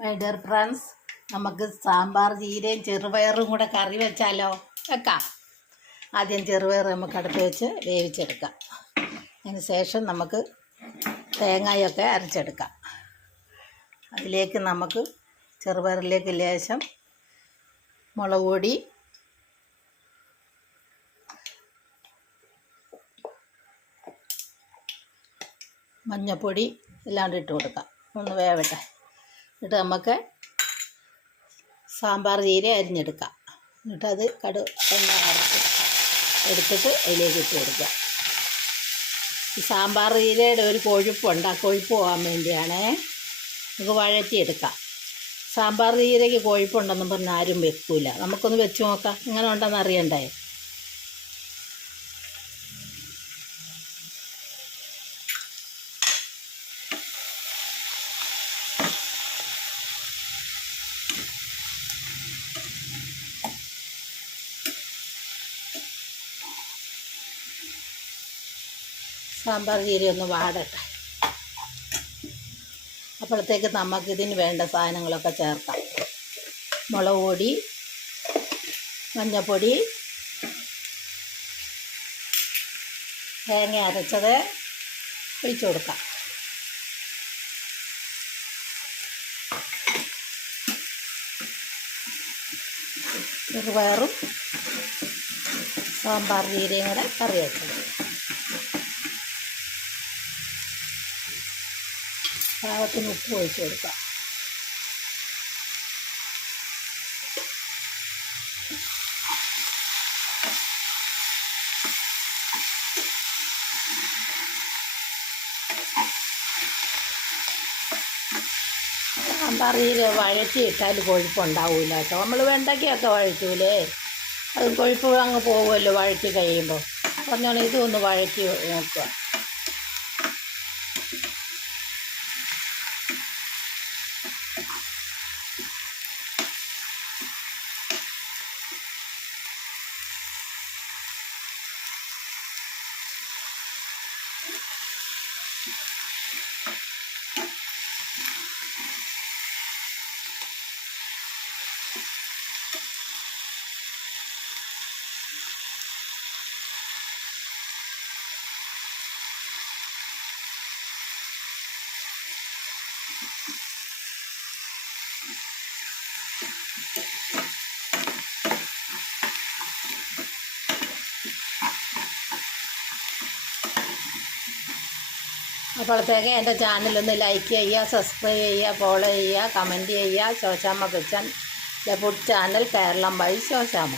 My dear friends, നമുക്ക് സാമ്പാർ ചീരയും ചെറുപയറും കൂടെ കറി വെച്ചാലോ? വെക്കാം. ആദ്യം ചെറുപയർ നമുക്ക് അടുത്ത് വെച്ച് വേവിച്ചെടുക്കാം. അതിന് ശേഷം നമുക്ക് തേങ്ങയൊക്കെ അരച്ചെടുക്കാം. അതിലേക്ക് നമുക്ക് ചെറുപയറിലേക്ക് ലേശം മുളക് പൊടി, മഞ്ഞൾപ്പൊടി എല്ലാം ഇട്ട് കൊടുക്കാം. ഒന്ന് വേവട്ടെ. എന്നിട്ട് നമുക്ക് സാമ്പാർ ചീര അരിഞ്ഞെടുക്കാം. എന്നിട്ടത് എണ്ണ അരച്ച് എടുത്തിട്ട് അതിലേക്ക് ഇട്ട് കൊടുക്കുക. ഈ സാമ്പാർ ചീരയുടെ ഒരു കൊഴുപ്പുണ്ട്, ആ കൊഴുപ്പ് പോകാൻ വേണ്ടിയാണേ. നമുക്ക് വഴറ്റിയെടുക്കാം. സാമ്പാർ ചീരയ്ക്ക് കൊഴുപ്പുണ്ടെന്നും പറഞ്ഞ് ആരും വെക്കൂല. നമുക്കൊന്ന് വെച്ച് നോക്കാം, ഇങ്ങനെ ഉണ്ടെന്ന് അറിയണ്ടേ. സാമ്പാർ ചീര ഒന്ന് വാടട്ടെ. അപ്പോഴത്തേക്ക് നമുക്കിതിന് വേണ്ട സാധനങ്ങളൊക്കെ ചേർക്കാം. മുളക് പൊടി, മഞ്ഞൾപ്പൊടി, തേങ്ങ അരച്ചത് ഒഴിച്ചു കൊടുക്കാം. ചെറുപയറും സാമ്പാർ ചീരയും കൂടെ കറി വെച്ചത്. പാകത്തിന് ഉപ്പ് ഒഴിച്ച് കൊടുക്കാം. സാമ്പാർ ചീര വഴറ്റിയിട്ടാൽ കൊഴുപ്പുണ്ടാവില്ല കേട്ടോ. നമ്മൾ വെണ്ടയ്ക്കൊക്കെ വഴറ്റൂലേ, അത് കൊഴുപ്പ് അങ്ങ് പോകുമല്ലോ വഴറ്റി കഴിയുമ്പോൾ. പറഞ്ഞോളൂ, ഇതൊന്ന് വഴറ്റി നോക്കുക. അപ്പോഴത്തേക്ക് എൻ്റെ ചാനലൊന്ന് ലൈക്ക് ചെയ്യുക, സബ്സ്ക്രൈബ് ചെയ്യുക, ഫോളോ ചെയ്യുക, കമൻറ്റ് ചെയ്യുക. Shoshamma kitchen food channel, Keralam by Shoshamma.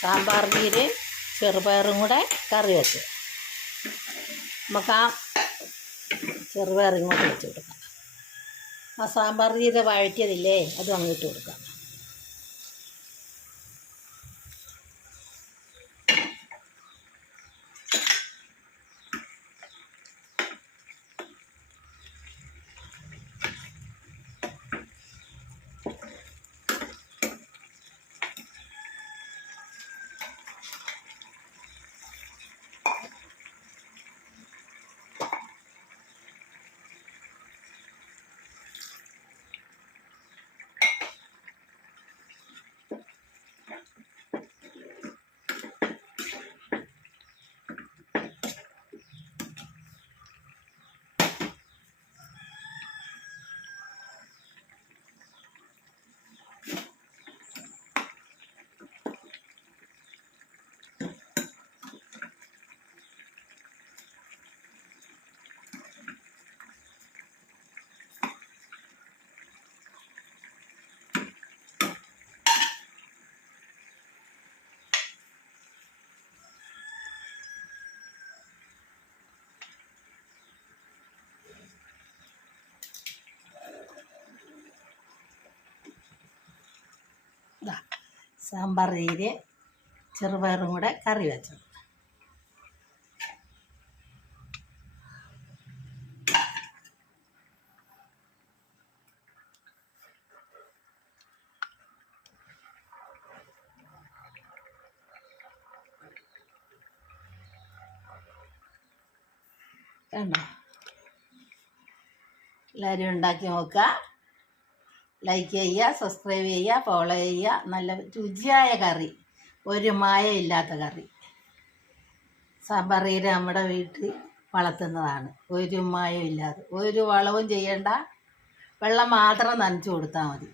Sambar ചീരയും ചെറുപയറും കൂടെ കറി വെച്ച് നമുക്ക് ആ ചെറുപയർ ഇങ്ങോട്ട് വെച്ച് കൊടുക്കാം. ആ സാമ്പാർ ചീര വഴറ്റിയതില്ലേ, അതും അങ്ങോട്ട് കൊടുക്കാം. സാമ്പാർ ചീര ചെറുപയറും കൂടെ കറി വെച്ചത്. കണ്ടോ? എല്ലാവരും ഉണ്ടാക്കി നോക്കുക. ലൈക്ക് ചെയ്യുക, സബ്സ്ക്രൈബ് ചെയ്യുക, ഫോളോ ചെയ്യുക. നല്ല രുചിയായ കറി, ഒരു മായമില്ലാത്ത കറി. സാമ്പാർ ചീര നമ്മുടെ വീട്ടിൽ വളർത്തുന്നതാണ്, ഒരു മായമില്ലാതെ. ഒരു വളവും ചെയ്യേണ്ട, വെള്ളം മാത്രം നനച്ചു കൊടുത്താൽ മതി.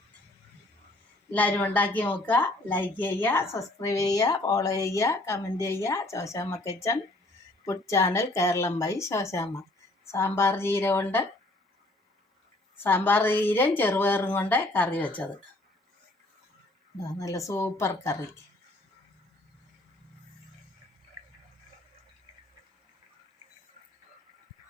എല്ലാവരും ഉണ്ടാക്കി നോക്കുക. ലൈക്ക് ചെയ്യുക, സബ്സ്ക്രൈബ് ചെയ്യുക, ഫോളോ ചെയ്യുക, കമൻറ്റ് ചെയ്യുക. Shoshamma kitchen food channel Keralam by Shoshamma. Sambar ചീരയും ചെറുപയറും കൊണ്ട് കറി വെച്ചത്. നല്ല സൂപ്പർ കറി.